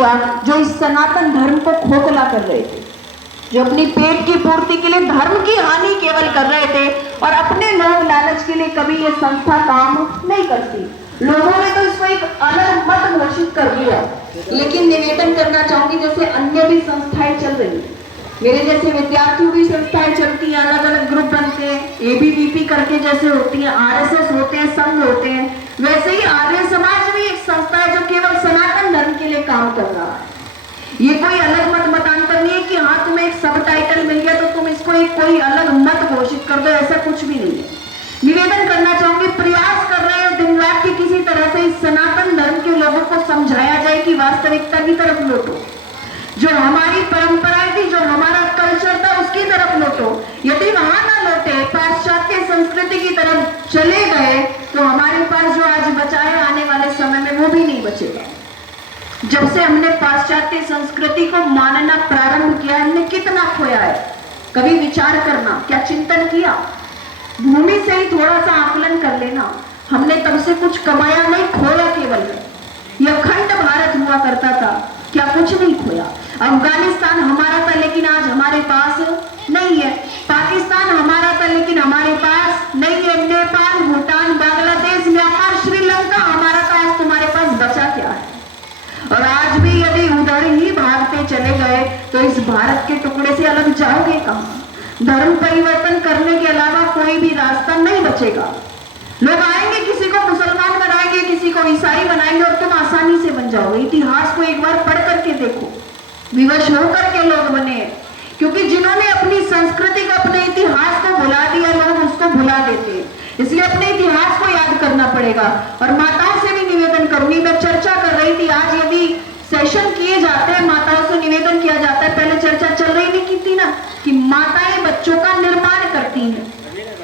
किया जो इस सनातन धर्म को खोखला कर रहे थे, जो अपनी पेट की पूर्ति के लिए धर्म की हानि केवल कर रहे थे और अपने लोभ लालच के लिए कभी ये संस्था काम नहीं करती। लोगों ने तो इसको एक अलग मत घोषित कर दिया। लेकिन निवेदन करना चाहूंगी, जैसे अन्य भी संस्थाएं चल रही है, मेरे जैसे विद्यार्थियों भी संस्थाएं चलती हैं, अलग अलग ग्रुप बनते हैं, एबीवीपी करके जैसे होती हैं, आरएसएस होते हैं, संघ होते हैं, वैसे ही आर्य समाज भी एक संस्था है जो केवल सनातन धर्म के लिए काम कर रहा है। ये कोई अलग मत मतांतर नहीं है कि हाँ तुम्हें एक सब टाइटल मिल गया तो तुम इसको एक कोई अलग मत घोषित कर दो, ऐसा कुछ भी नहीं है। निवेदन करना चाहूंगी, प्रयास कर रहे हो दिन रात की किसी तरह से इस सनातन धर्म के लोगों को समझाया जाए कि वास्तविकता की तरफ लौटो, जो हमारी परंपराएं थी, जो हमारा कल्चर था उसकी तरफ लौटो। यदि वहां ना लौटे, पाश्चात्य संस्कृति की तरफ चले गए तो हमारे पास जो आज बचा है आने वाले समय में वो भी नहीं बचेगा। जब से हमने पाश्चात्य संस्कृति को मानना प्रारंभ किया, हमने कितना खोया है, कभी विचार करना, क्या चिंतन किया? भूमि से ही थोड़ा सा आकलन कर लेना, हमने तब से कुछ कमाया नहीं, खोया केवल है। यह अखंड भारत हुआ करता था, क्या कुछ नहीं खोया। अफगानिस्तान हमारा था लेकिन आज हमारे पास नहीं है। पाकिस्तान हमारा था लेकिन हमारे पास नहीं है। नेपाल, भूटान, बांग्लादेश, म्यांमार, श्रीलंका हमारा था, आज तुम्हारे पास बचा क्या है? और आज भी यदि उधर ही भागते चले गए तो इस भारत के टुकड़े से अलग जाओगे कहां? धर्म परिवर्तन करने के अलावा कोई भी रास्ता नहीं बचेगा। लोग आएंगे, किसी को मुसलमान बनाएंगे, किसी को ईसाई बनाएंगे और तुम आसानी से बन जाओगे। इतिहास को एक बार पढ़ करके देखो, विवश होकर के लोग बने हैं, क्योंकि जिन्होंने अपनी संस्कृति को, अपने इतिहास को भुला दिया, लोग उसको भुला देते हैं। इसलिए अपने इतिहास को याद करना पड़ेगा। और माताओं से भी निवेदन करूंगी, मैं चर्चा कर रही थी, आज यदि सेशन किए जाते हैं, माताओं से निवेदन किया जाता है, पहले चर्चा चल रही नहीं की थी ना कि माताएं बच्चों का निर्माण करती हैं,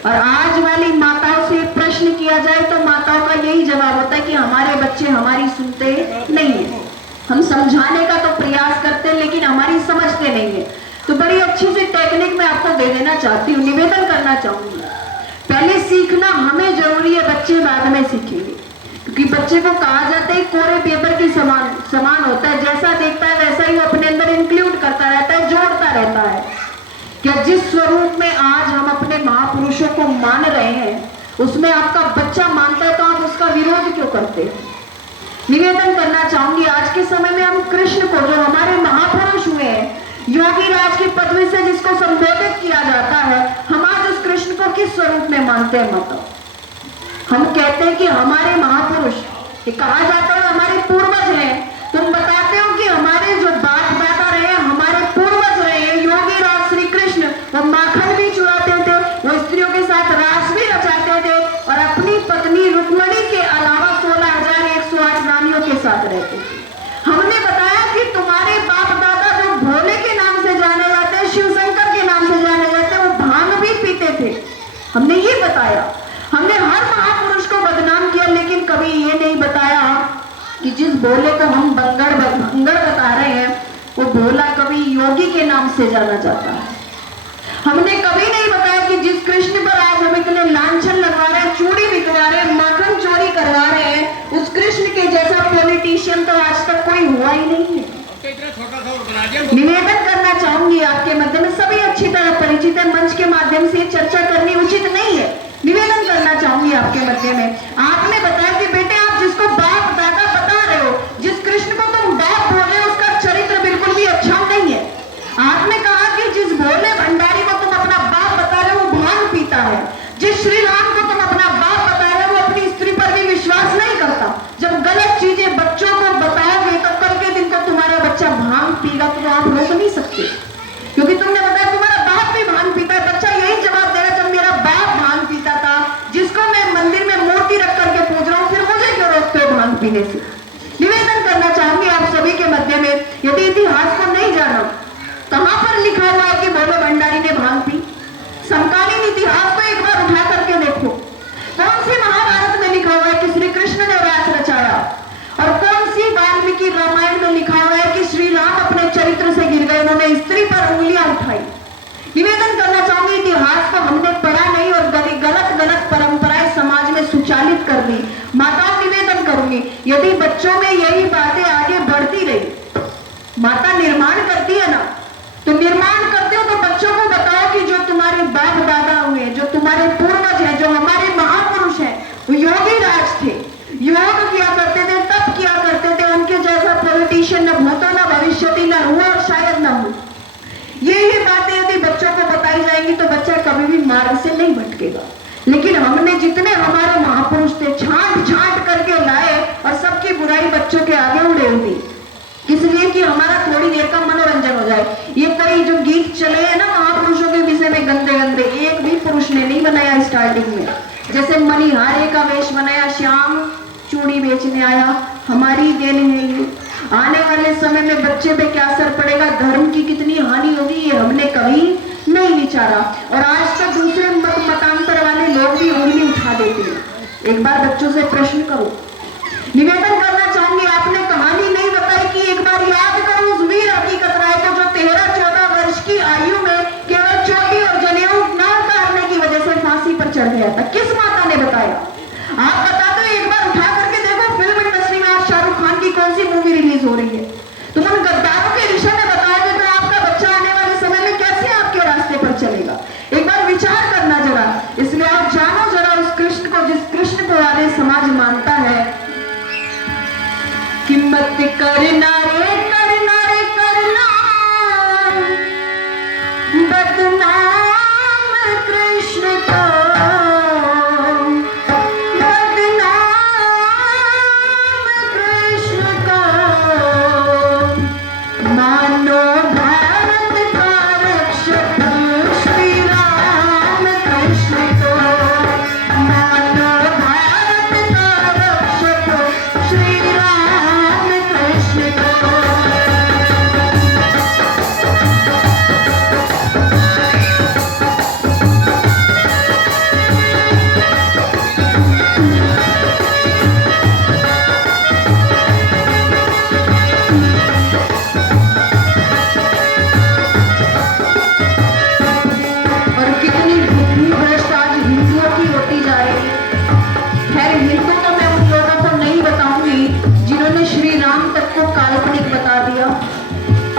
और आज वाली माताओं से प्रश्न किया जाए तो माताओं का यही जवाब होता है कि हमारे बच्चे हमारी सुनते नहीं है। हम समझाने का तो प्रयास करते हैं लेकिन हमारी समझते नहीं है। तो बड़ी अच्छी सी टेक्निक मैं आपको दे देना चाहती हूँ, निवेदन करना चाहूंगी। पहले सीखना हमें जरूरी है, बच्चे बाद में सीखेंगे, क्योंकि बच्चे को कहा जाता है कोरे पेपर की समान होता है, जैसा देखता है वैसा ही वो अपने अंदर इंक्लूड करता रहता है, जोड़ता रहता है। क्या जिस स्वरूप में आज हम अपने महापुरुषों को मान रहे हैं उसमें आपका बच्चा मानता है तो आप उसका विरोध क्यों करते हैं? निवेदन करना चाहूंगी, आज के समय में हम कृष्ण को, जो हमारे महापुरुष हुए हैं, योगी राज की पदवी से जिसको संबोधित किया जाता है, हम आज उस कृष्ण को किस स्वरूप में मानते हैं? मतलब हम कहते हैं कि हमारे महापुरुष, ये कहा जाता है हमारे पूर्वज हैं, तुम बताते हो कि हमारे जो बाप दादा रहे, हमारे पूर्वज रहे, योगी राज श्री कृष्ण, वो माखन भी चुराते थे, वो स्त्रियों के साथ रास भी रचाते थे और अपनी पत्नी रुक्मणी के अलावा 16,108 रानियों के साथ रहते थे। हमने बताया कि तुम्हारे बाप दादा जो भोले के नाम से जाने जाते हैं, शिव शंकर के नाम से जाने जाते हैं, वो भांग भी पीते थे। हमने ये बताया, हमने हर महापुरुष को बदनाम किया, लेकिन कभी ये नहीं बताया कि जिस भोले को हम भंगड़ बता रहे हैं वो भोला कभी योगी के नाम से जाना जाता है। हमने कभी नहीं बताया कि जिस कृष्ण पर आज हम इतने लांछन लगवा रहे हैं, चूड़ी बिकवा रहे हैं, माखन चोरी करवा रहे हैं, उस कृष्ण के जैसा पॉलिटिशियन तो आज तक कोई हुआ ही नहीं है। निवेदन करना चाहूंगी, आपके मध्य में सभी अच्छी तरह परिचित है, मंच के माध्यम से चर्चा करनी उचित नहीं है। निवेदन करना चाहूंगी आपके मध्य में, आपने बताया कि बेटे आप जिसको बाप दादा बता रहे हो, जिस कृष्ण को तुम बाप बोल रहे हो, उसका चरित्र बिल्कुल भी अच्छा नहीं है। आपने कहा कि जिस भोले भंडारी को तुम अपना बाप बता रहे हो वो भांग पीता है, जिस श्री राम को तुम अपना बाप बता रहे हो वो अपनी स्त्री पर भी विश्वास नहीं करता। जब गलत चीजें बच्चों को बताओगे तो कल के दिन को तुम्हारा बच्चा भांग पीगा तो आप रोक नहीं सकते, क्योंकि तुमने बताया तुम्हारा बाप भी भांग पीता है। बच्चा यही जवाब दे रहा है, जब मेरा बाप भांग पीता था, जिसको मैं मंदिर में मूर्ति रख करके पूज रहा हूँ, फिर मुझे क्यों रोकते हो भांग पीने से? निवेदन करना चाहूंगी आप सभी के मध्य में, यदि इतिहास को नहीं जाना, कहां पर लिखा हुआ है कि भोले भंडारी ने भांग पी? समकालीन इतिहास को एक बार उठा करके देखो, कौन सी महाभारत में लिखा हुआ है कि श्री कृष्ण ने रास रचाया, और कौन सी वाल्मीकि रामायण में लिखा हुआ है कि श्री राम अपने चरित्र से गिर गए, उन्होंने स्त्री पर उंगलियां उठाई? निवेदन करना चाहूंगी, इतिहास को हमने पढ़ा नहीं और गलत परंपराएं समाज में सुचालित कर दी। माताओं निवेदन करूंगी, यदि बच्चों में यही बातें आगे बढ़ती रही माता निर्माण करती है ना, तो निर्माण करते हो तो बच्चों को बताओ कि जो तुम्हारे बाप दादा हुए, जो तुम्हारे पूर्वज हैं, जो हमारे महापुरुष हैं, वो योगी राज थे, योग किया करते थे, तप किया करते थे, उनके जैसा पॉलिटिशियन न भूतो न भविष्यति न हुआ और शायद न हो। यही बातें यदि बच्चों को बताई जाएंगी तो बच्चा कभी भी मार्ग से नहीं भटकेगा। लेकिन हमने जितने हमारे महापुरुष थे छांट छांट करके लाए और सबकी बुराई बच्चों के आगे उड़े दी, इसलिए कि हमारा थोड़ी देर का मनोरंजन हो जाए। ये कई जो गीत चले हैं ना महापुरुषों के विषय में गंदे गंदे, एक भी पुरुष ने नहीं बनाया स्टार्टिंग में। जैसे मणिहारे का वेश बनाया, श्याम चूड़ी बेचने आया, हमारी देन है ये। आने वाले समय में बच्चे पे क्या असर पड़ेगा, धर्म की कितनी हानि होगी, ये हमने कभी नहीं विचारा। और आज तक दूसरे मतांतर वाले लोग भी उंगली उठा देते हैं। एक बार बच्चों से प्रश्न करो, निवेदन करना चाहूंगी, आपने कहानी नहीं बताई कि एक बार याद करो उस वीर हकीकत राय को जो 13-14 वर्ष की आयु में केवल चोटी और जनेऊ न उतारने की वजह से फांसी पर चढ़ गया था। किस माता ने बताया? आप बता दो, एक बार उठा करके देखो फिल्म इंडस्ट्री में आज शाहरुख खान की कौन सी मूवी रिलीज हो रही है। तुम उन गद्दारों के विषय में बताओगे तो आपका बच्चा आने वाले समय में कैसे आपके रास्ते पर चलेगा? एक बार विचार करना जरा। इसलिए आप जानो जरा उस कृष्ण को, जिस कृष्ण को आर्य समाज मानता है कि मत करना रे करना रे करना बदनाम कृष्ण को, मानो भारत का रक्षक श्री राम कृष्ण को, मानो भारत का रक्षक श्री राम कृष्ण को।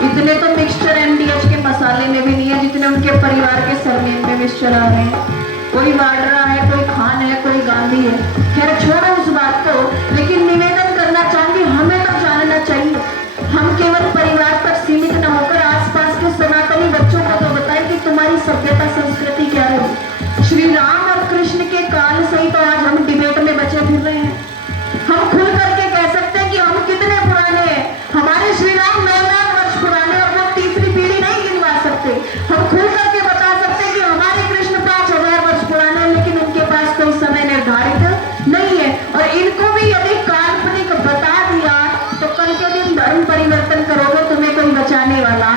इतने तो मिक्सचर एमडीएच के मसाले में भी नहीं है जितने उनके परिवार के सरनेम में मिक्सचर आ रहे हैं। कोई वाड्रा है, कोई खान है, कोई गांधी है। खैर छोड़ो उस बात को, लेकिन निवेदन करना चाहूंगी, हमें तो जानना चाहिए, हम केवल परिवार तक सीमित न होकर आसपास के सनातनी बच्चों को तो बताएं कि तुम्हारी सभ्यता संस्कृति क्या है। श्री राम और कृष्ण के काल से ही तो आज हम डिबेट में बचे फिर रहे हैं। हम खुल करके कह सकते हैं कि हम कितने पुराने हैं। हमारे श्री राम 9 लाख वर्ष पुराने और वो तीसरी पीढ़ी नहीं गिनवा सकते। हम खुल करके बता सकते हैं कि हमारे कृष्ण 5000 वर्ष पुराने हैं, लेकिन उनके पास कोई समय निर्धारित नहीं है। और इनको भी यदि काल्पनिक बता दिया तो कल के दिन धर्म परिवर्तन करोगे, तुम्हें कोई बचाने वाला